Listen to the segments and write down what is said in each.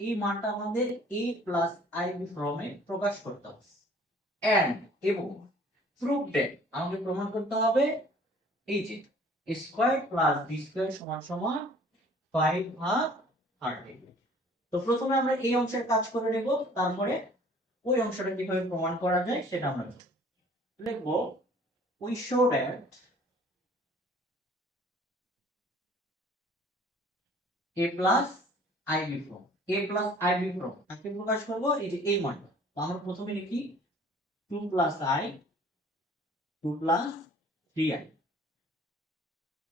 এই মানটা আমাদের a প্লাস আইবি ফর্মে প্রকাশ করতে হবে। এন্ড এবং প্রুফ দ্যাট আমাকে প্রমাণ করতে হবে এই যে স্কয়ার প্লাস বি স্কয়ার সমান সমান 5 ভাগ 30। তো প্রথমে আমরা এই অংশের কাজ করে নেব, তারপরে ওই অংশটা কিভাবে প্রমাণ করা যায় সেটা আমরা লিখব। We show that a plus IB form, a plus IB form তাকে প্রকাশ করব এই যে এই মানটা। তো আমরা প্রথমে লিখি 2 প্লাস i 2 প্লাস 3i।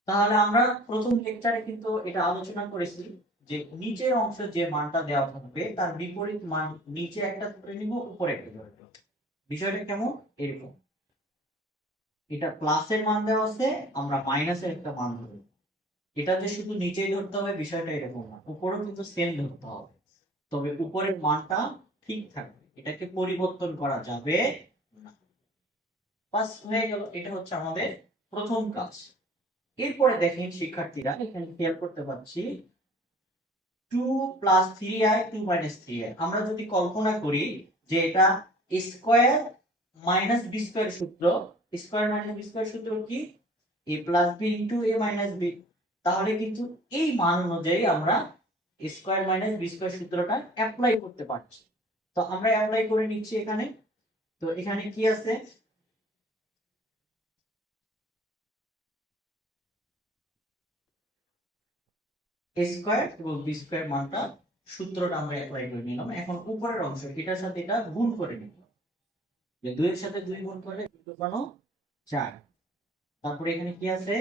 তাহলে আমরা প্রথম লেকচারে কিন্তু এটা আলোচনা করেছি যে নিচের অংশ যে মানটা দেওয়া থাকবে তার বিপরীত মান নিচে একটা ধরে নিব, উপরে একটা ধরে নিব। বিষয়টা কেমন এরকম, এটা প্লাসের মান দেওয়া আছে, আমরা মাইনাসের একটা মান ধরব। এটা যে শুধু নিচেই ধরতে হবে বিষয়টা এরকম না, উপরেও কিন্তু সেম ধরতে হবে, তবে উপরের মানটা ঠিক থাকবে, এটাকে পরিবর্তন করা যাবে না। পাস হয়ে গেল, এটা হচ্ছে আমাদের প্রথম কাজ। এরপরে দেখেন শিক্ষার্থীরা এখানে খেয়াল করতে পাচ্ছি 2 প্লাস 3i 2 মাইনাস 3i। আমরা যদি কল্পনা করি যে এটা স্কয়ার মাইনাস বি স্কয়ার সূত্র, স্কয়ার মাইনাস বি স্কয়ার সূত্র কি a plus b into a minus b, তাহলে কিন্তু এই মান অনুযায়ী আমরা স্কয়ার মাইনাস বি স্কয়ার সূত্রটা অ্যাপ্লাই করতে পারছি। তো আমরা অ্যাপ্লাই করে নিচ্ছি এখানে। তো এখানে কি আছে, a স্কয়ার এবং b স্কয়ার মানটা সূত্রটা আমরা অ্যাপ্লাই করে নিলাম। এখন উপরের অংশ এটার সাথে এটা গুণ করে নিব, যে 2 এর সাথে 2 গুণ করলে 2 কোণ 4। তারপরে এখানে কি আছে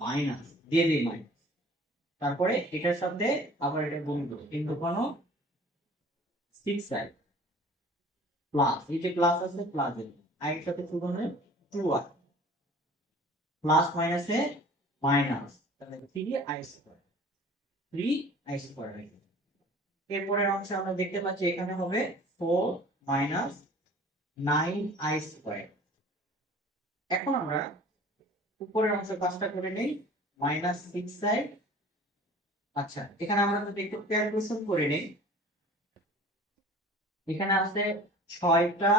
মাইনাস দিয়ে দিই মাইনাস, তারপরে এটার সাথে আবার এটা গুণ করব 3 কোণ 6i প্লাস এই যে প্লাস আছে প্লাস এর i এর সাথে 2 গুণ 2i প্লাস মাইনাসে মাইনাস, তাহলে 3i স্কয়ার 3i স্কয়ার। এরপরের অংশে আমরা দেখতে পাচ্ছি এখানে হবে 4 মাইনাস 9i স্কয়ার। এখন আমরা উপরের অংশ কাজটা করে নেই, মাইনাস 6i। আচ্ছা এখানে আমরা যদি একটু ক্যালকুলেশন করে নেই, এখানে আছে 6টা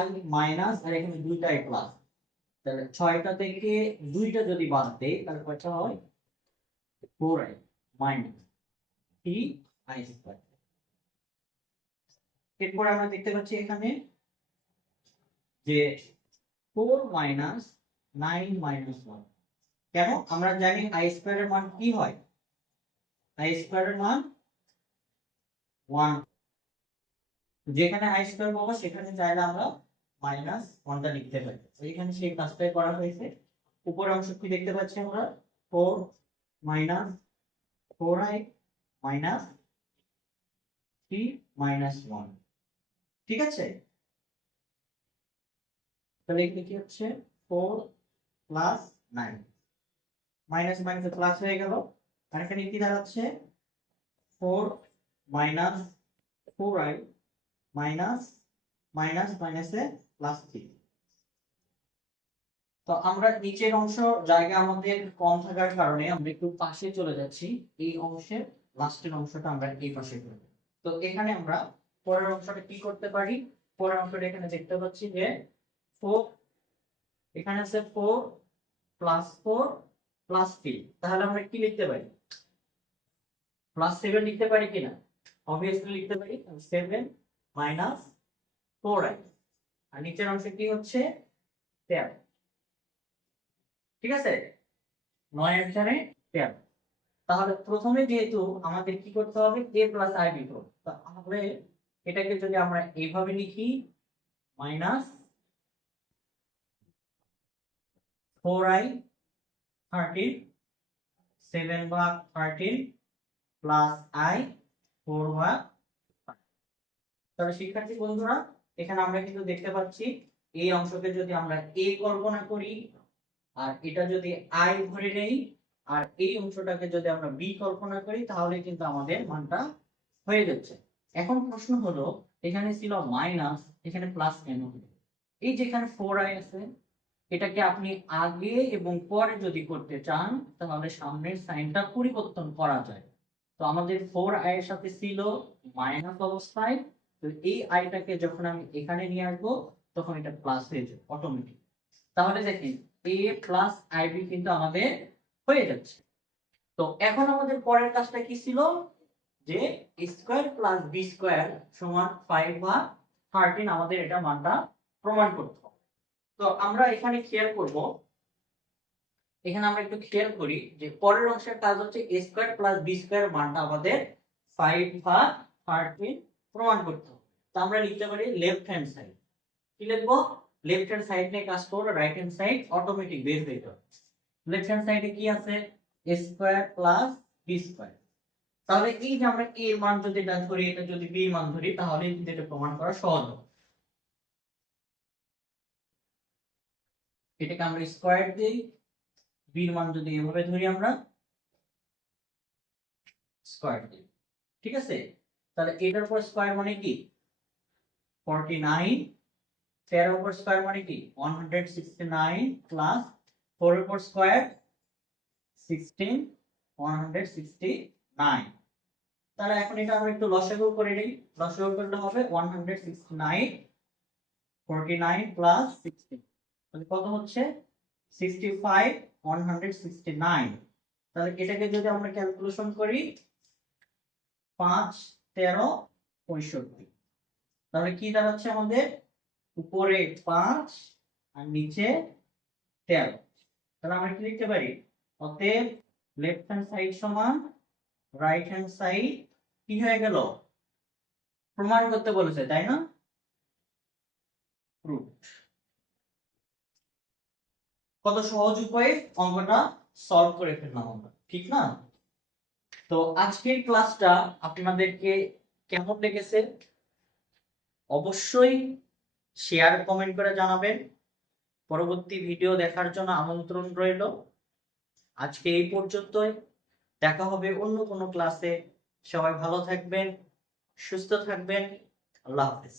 i মাইনাস আর এখানে 2টা i প্লাস, তাহলে 6টা থেকে 2টা যদি বাদ দেই তাহলে কত হয় 4i মাইনাস 3i স্কয়ার। এরপর আমরা দেখতে পাচ্ছি এখানে যে 4 মাইনাস 9 মাইনাস 1। কেন, আমরা জানি i স্কয়ারের মান কি হয়, i স্কয়ারের মান 1। যেখানে i স্কয়ার পাবো সেখানে চাইলে আমরা মাইনাস 1টা লিখতে পারি। এখানে সেই কাজটাই করা হয়েছে। উপরের অংশ কি দেখতে পাচ্ছি আমরা 4 মাইনাস 4i মাইনাস 3 মাইনাস 1। ঠিক আছে, তাহলে এখানে কি হচ্ছে 4 প্লাস 9 মাইনাস মাইনাস প্লাস হয়ে গেল, আর এখানে কি দাঁড়াচ্ছে 4 মাইনাস 4i মাইনাস মাইনাস মাইনাসে প্লাস 3। তো আমরা নিচের অংশ জায়গা আমাদের কম থাকার কারণে আমরা একটু পাশে চলে যাচ্ছি, এই অংশের লাস্টের অংশটা আমরা এই পাশে করব। তো এখানে আমরা পরের অংশটা কি করতে পারি, পরের অংশটা এখানে দেখতে পাচ্ছি যে 4, এখানে আছে 4 প্লাস 4 প্লাস 3, তাহলে আমরা কি লিখতে পারি প্লাস 7 লিখতে পারি কিনা, অবভিয়াসলি লিখতে পারি। 7 মাইনাস 4i, আর নিচের অংশে কি হচ্ছে 13। ঠিক আছে, 9 এর জানে 13। তাহলে প্রথমে যেহেতু আমাদের কি করতে হবে a প্লাস i বিট, তাহলে এটাকে যদি আমরা এইভাবে লিখি মাইনাস 4i 13 7 ভাগ 13 প্লাস i 4 ভাগ। তবে শিক্ষার্থী বন্ধুরা এখানে আমরা কিন্তু দেখতে পাচ্ছি এই অংশকে যদি আমরা a কল্পনা করি আর এটা যদি i ধরে নেই আর এই অংশটাকে যদি আমরা b কল্পনা করি তাহলে কিন্তু আমাদের মানটা হয়ে যাচ্ছে। এখন প্রশ্ন হলো এখানে ছিল মাইনাস, এখানে প্লাস কেন হলো? এই যেখানে 4i আছে এটাকে আপনি আগে এবং পরে যদি করতে চান তাহলে সামনের সাইনটা পরিবর্তন করা যায়। তো আমাদের 4i এর সাথে ছিল মাইনাস অবস্থায়, তো এই আইটাকে যখন আমি এখানে নিয়ে আসবো তখন এটা প্লাস হয়ে যাবে অটোমেটিক। তাহলে দেখেন a প্লাস ib কিন্তু আমাদের হয়ে যাচ্ছে। তো এখন আমাদের পরের কাজটা কি ছিল, যে স্কয়ার প্লাস বি স্কয়ার সমান 5 বা 13 আমাদের এটা মানটা প্রমাণ করতে হবে। তো আমরা এখানে খেয়াল করব, এখানে আমরা একটু খেয়াল করি যে পরের অংশের কাজ হচ্ছে a square plus B square মানটা আমাদের 5 বা 13 প্রমাণ করতে হবে। তো আমরা লিখতে পারি লেফট হ্যান্ড সাইড, কি লিখবো, লেফট হ্যান্ড সাইড নিয়ে কাজ করব, রাইট হ্যান্ড সাইড অটোমেটিক বের হয়ে যাবে। লেফট হ্যান্ড সাইডে কি আছে, a square plus B square. তাহলে এই যে আমরা a এর মান যদি এটা ধরি, এটা যদি b এর মান ধরি, তাহলে কিন্তু এটা প্রমাণ করা সহজ হবে। এটাকে আমরা স্কয়ার দেই, b এর মান যদি এভাবে ধরি আমরা স্কয়ার দিই, ঠিক আছে। তাহলে এটার উপর স্কয়ার মানে কি 49, 13 এর উপর স্কয়ার মানে কি 169 প্লাস 4 এর উপর স্কয়ার 16 169। তাহলে এখন এটা আমরা একটু লসাগু করে নিই, লসাগু করলে হবে 169 49 প্লাস 16, তাহলে কত হচ্ছে 65 169। তাহলে এটাকে যদি আমরা ক্যালকুলেশন করি 5 13 65, তাহলে কি দাঁড়াচ্ছে আমাদের, উপরে 5 আর নিচে 13। তাহলে আমরা কি লিখতে পারি, অতএব লেফট হ্যান্ড সাইড সমান রাইট হ্যান্ড সাইড কি হয়ে গেল, প্রমাণ করতে বলেছে তাই না, প্রুফ। কত সহজ উপায়ে অঙ্কটা সলভ করে ফেললাম আমরা, ঠিক না। তো আজকের ক্লাসটা আপনাদেরকে কেমন লেগেছে অবশ্যই শেয়ার কমেন্ট করে জানাবেন। পরবর্তী ভিডিও দেখার জন্য আমন্ত্রণ রইল। আজকে এই পর্যন্তই, দেখা হবে অন্য কোনো ক্লাসে। সবাই ভালো থাকবেন, সুস্থ থাকবেন, আল্লাহ হাফেজ।